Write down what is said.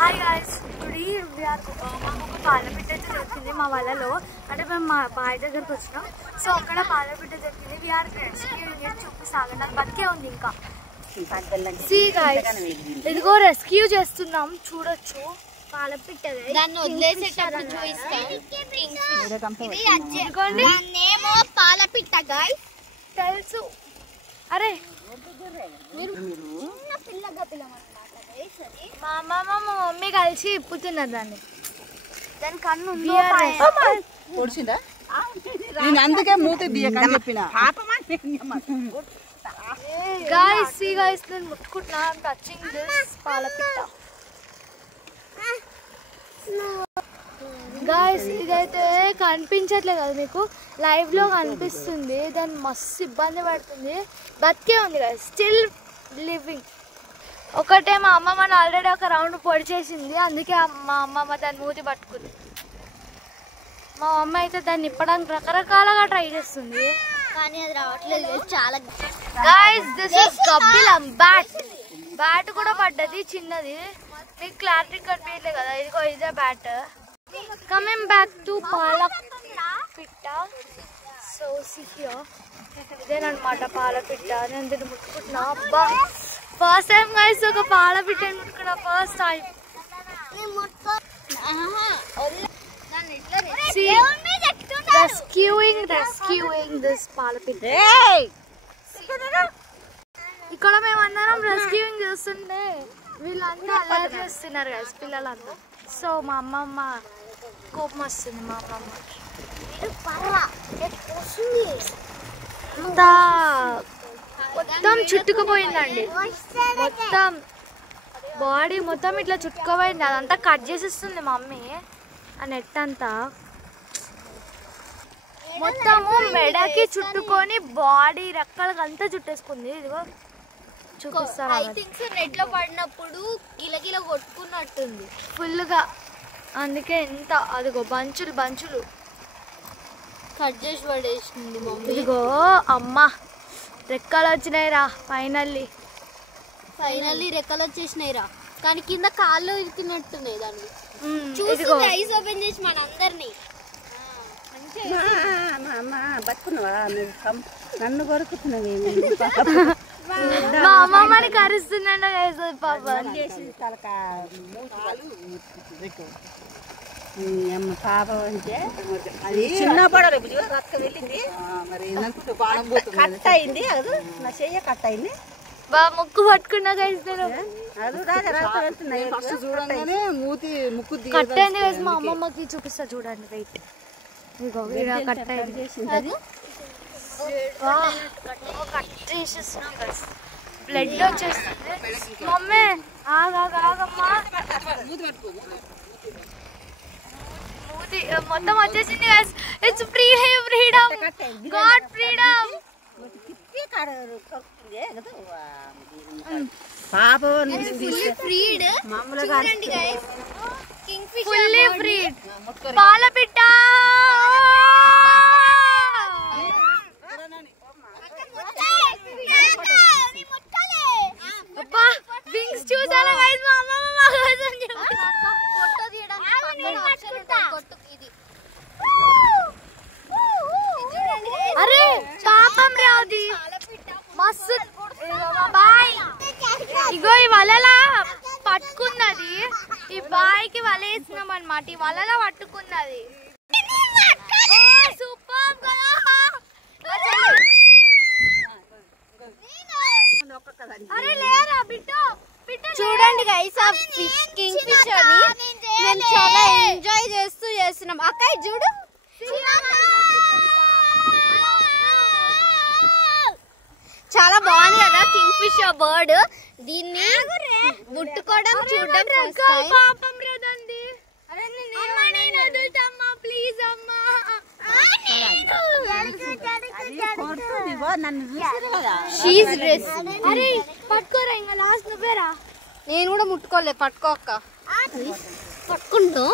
Hi guys, today మాకు ఒక పాలపిట్ట అయితే దొరికింది మా వాళ్ళలో. అంటే మేము మా బాయ్ దగ్గరకు వచ్చినాం. సో అక్కడ పాలపిట్ట దొరికింది. వీఆర్ రెస్క్యూ చూపిస్తాను. నాకు బతికే ఉంది ఇంకా. సీ గైస్, ఇదిగో రెస్క్యూ చేస్తున్నాం, చూడొచ్చు. పాలపిట్ట దాన్ని వదిలేసేటప్పుడు పాలపిట్ట గైస్ తెలుసు. అరే మా అమ్మ మా మమ్మీ కలిసి ఇప్పుతున్నారు దాన్ని. దాని కన్ను పొడిచిందా? నేను అందుకే మూత దియకని చెప్పిన. గైస్, సీ గైస్, నేను ముట్టుకుంటున్నా. టచింగ్ దిస్ పాలపిట్ట. గైస్, ఇదైతే కనిపించట్లేదు కదా మీకు, లైవ్ లో కనిపిస్తుంది. దాన్ని మస్తు ఇబ్బంది పడుతుంది. బతికే ఉంది గైస్, స్టిల్ లివింగ్. ఒకటే మా అమ్మమ్మని ఆల్రెడీ ఒక రౌండ్ పొడి చేసింది, అందుకే మా అమ్మమ్మ దాన్ని మూతి పట్టుకుంది. మా అమ్మ అయితే దాన్ని ఇప్పడానికి రకరకాలుగా ట్రై చేస్తుంది, కానీ అది రావట్లేదు. చాలా గైస్, దిస్ ఇస్ కపిలం బ్యాట్. బ్యాట్ కూడా పడ్డది, చిన్నది. మీకు క్లారిటీ కనిపించలేదు కదా, ఇదిగో ఇదే బ్యాట్. కమింగ్ బ్యాక్ టు పాలపిట్ట. సో సిహియర్ ఇదేనమాట పాలపిట్ట. నేను దీన్ని ముట్టుకుంటున్నా. అబ్బా, ఫస్ట్ టైం గైస్ ఒక పాలపిట్టని ముట్టుకున్నా. First time. రెస్క్యూయింగ్ దిస్ పాలపిట్ట. ఇక్కడ మేమందరం రెస్క్యూయింగ్ చేస్తుంటే వీళ్ళంతా అలర్ట్ చేస్తున్నారు గైస్, పిల్లలంతా. సో మా అమ్మమ్మ కోపం వస్తుంది. మా అమ్మమ్మ అంతా మొత్తం చుట్టుకుపోయిందండి. మొత్తం బాడీ మొత్తం ఇట్లా చుట్టుకుపోయింది. అదంతా కట్ చేసిస్తుంది మా మమ్మీ. ఆ నెట్ అంతా మొత్తము మెడకి చుట్టుకొని బాడీ రెక్కలకి అంతా చుట్టేసుకుంది. ఇదిగో చూపిస్తాను. నెట్ లో పడినప్పుడు గిలగిల కొట్టుకున్నట్టుంది ఫుల్గా. అందుకే ఎంత అదిగో బంచులు బంచులు కట్ చేసి పడేసింది మమ్మీ. ఇదిగో అమ్మ, రెక్కలు వచ్చినాయిరా ఫైనల్లీ రెక్కలు వచ్చేసినాయిరా. కానీ కింద కాళ్ళు ఇరికినట్టున్నాయి దాన్ని. ఇదిగో ఐస్ ఓపెన్ చేసి మనందరినీ బతుకున్నావా? నన్ను కొరుకుతున్నావు. మా అమ్మమ్మని కరుస్తున్నాడు పాప. పాప అంటే అది చిన్న పడరు రక్తం వెళ్ళింది, కట్ అయింది. అది నా చెయ్య కట్ అయింది. బాగా ముక్కు పట్టుకున్నా ఇస్తారు. కట్ అయింది వేసి మా అమ్మమ్మకి చూపిస్తా చూడండి. వెయిట్, ఇదిగో కట్ అయింది. కట్ చేసేస్తున్నాం గైస్. బ్లడ్ వచ్చేస్తుంది. మమ్మీ ఆగమ్మా, మూతి మొత్తం వచ్చేసింది guys. It's freedom, god freedom. Fully freed పాలపిట్ట. వింగ్స్ చూసారా గైస్? మా అమ్మమ్మ అరే పాపం రావుది మస్తు. బాయ్, ఇగో ఈ వలలా పట్టుకున్నది. ఈ బాయ్కి వల వేసినాం అనమాట. ఈ వలలా పట్టుకున్నది. సూపర్ కదా. అరే లేరా బిట్టు, చూడండి గైస్, ఆ ఫిష్ కింగ్ ఫిష్ అని మేము చాలా ఎంజాయ్ చేస్తున్నాం. అక్క చూడు, చాలా బాగుంది కదా కింగ్ ఫిష్ బర్డ్. దీన్ని ముట్టుకోవడం చూడడం పాపం రదండి. ప్లీజ్ అమ్మా, అరే పట్టుకోరా. ఇంకా లాస్ట్ నువ్వేరా. నేను కూడా ముట్టుకోలే. పట్టుకో అక్క, పట్టుకుంటూ